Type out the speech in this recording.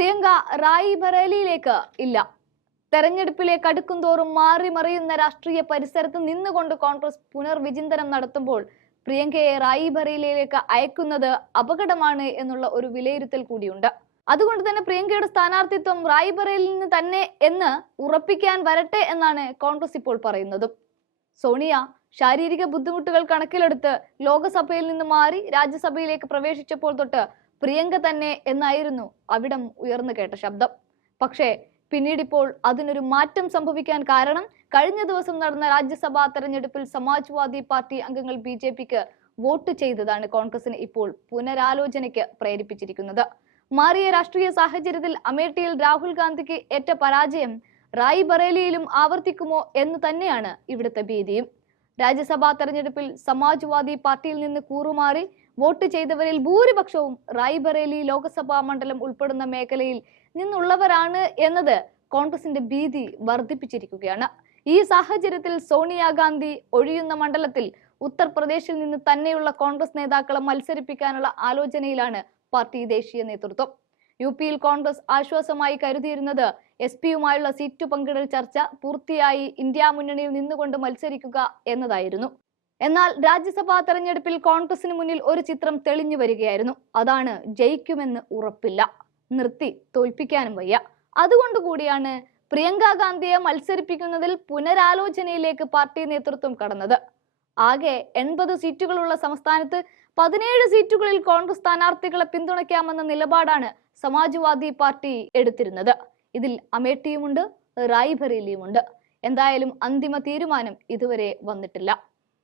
പ്രിയങ്ക റായ്ബറേലിയിലേക്ക് ഇല്ല. തെരഞ്ഞെടുപ്പിലേക്ക് അടുക്കുംതോറും മാറി മറിയുന്ന രാഷ്ട്രീയ പരിസരത്ത് നിന്നുകൊണ്ട് കോൺഗ്രസ് പുനർവിചിന്തനം നടത്തുമ്പോൾ പ്രിയങ്കയെ റായ്ബറേലിയിലേക്ക് അയക്കുന്നത് അപകടമാണ് എന്നുള്ള ഒരു വിലയിരുത്തൽ കൂടിയുണ്ട്. അതുകൊണ്ട് തന്നെ പ്രിയങ്കയുടെ സ്ഥാനാർത്ഥിത്വം റായ്ബറേലിയിൽ നിന്ന് തന്നെ എന്ന് ഉറപ്പിക്കാൻ വരട്ടെ എന്നാണ് കോൺഗ്രസ് ഇപ്പോൾ പറയുന്നതും. സോണിയ ശാരീരിക ബുദ്ധിമുട്ടുകൾ കണക്കിലെടുത്ത് ലോക്സഭയിൽ നിന്ന് മാറി രാജ്യസഭയിലേക്ക് പ്രവേശിച്ചപ്പോൾ തൊട്ട് പ്രിയങ്ക തന്നെ എന്നായിരുന്നു അവിടം ഉയർന്നു കേട്ട ശബ്ദം. പക്ഷേ പിന്നീടിപ്പോൾ അതിനൊരു മാറ്റം സംഭവിക്കാൻ കാരണം കഴിഞ്ഞ ദിവസം നടന്ന രാജ്യസഭാ തെരഞ്ഞെടുപ്പിൽ സമാജ്വാദി പാർട്ടി അംഗങ്ങൾ BJPക്ക് വോട്ട് ചെയ്തതാണ് കോൺഗ്രസിനെ ഇപ്പോൾ പുനരാലോചനയ്ക്ക് പ്രേരിപ്പിച്ചിരിക്കുന്നത്. മാറിയ രാഷ്ട്രീയ സാഹചര്യത്തിൽ അമേഠിയിൽ രാഹുൽ ഗാന്ധിക്ക് ഏറ്റ പരാജയം റായ്ബറേലിയിലും ആവർത്തിക്കുമോ എന്ന് തന്നെയാണ് ഇവിടുത്തെ ഭീതിയും. രാജ്യസഭാ തെരഞ്ഞെടുപ്പിൽ സമാജ്വാദി പാർട്ടിയിൽ നിന്ന് കൂറുമാറി വോട്ട് ചെയ്തവരിൽ ഭൂരിപക്ഷവും റായ്ബറേലി ലോക്സഭാ മണ്ഡലം ഉൾപ്പെടുന്ന മേഖലയിൽ നിന്നുള്ളവരാണ് എന്നത് കോൺഗ്രസിന്റെ ഭീതി വർദ്ധിപ്പിച്ചിരിക്കുകയാണ്. ഈ സാഹചര്യത്തിൽ സോണിയാഗാന്ധി ഒഴിയുന്ന മണ്ഡലത്തിൽ ഉത്തർപ്രദേശിൽ നിന്ന് തന്നെയുള്ള കോൺഗ്രസ് നേതാക്കളെ മത്സരിപ്പിക്കാനുള്ള ആലോചനയിലാണ് പാർട്ടി ദേശീയ നേതൃത്വം. UPയിൽ കോൺഗ്രസ് ആശ്വാസമായി കരുതിയിരുന്നത് SP-യുമായുള്ള സീറ്റ് പങ്കിടൽ ചർച്ച പൂർത്തിയായി ഇന്ത്യ മുന്നണിയിൽ നിന്നുകൊണ്ട് മത്സരിക്കുക എന്നതായിരുന്നു. എന്നാൽ രാജ്യസഭാ തെരഞ്ഞെടുപ്പിൽ കോൺഗ്രസിന് മുന്നിൽ ഒരു ചിത്രം തെളിഞ്ഞു വരികയായിരുന്നു. അതാണ് ജയിക്കുമെന്ന് ഉറപ്പില്ല, നിർത്തി തോൽപ്പിക്കാനും വയ്യ. അതുകൊണ്ടുകൂടിയാണ് പ്രിയങ്ക ഗാന്ധിയെ മത്സരിപ്പിക്കുന്നതിൽ പുനരാലോചനയിലേക്ക് പാർട്ടി നേതൃത്വം കടന്നത്. ആകെ 80 സീറ്റുകളുള്ള സംസ്ഥാനത്ത് 17 സീറ്റുകളിൽ കോൺഗ്രസ് സ്ഥാനാർത്ഥികളെ പിന്തുണയ്ക്കാമെന്ന നിലപാടാണ് സമാജ്വാദി പാർട്ടി എടുത്തിരുന്നത്. ഇതിൽ അമേഠിയുമുണ്ട്, റായ്ബറേലിയുമുണ്ട്. എന്തായാലും അന്തിമ തീരുമാനം ഇതുവരെ വന്നിട്ടില്ല.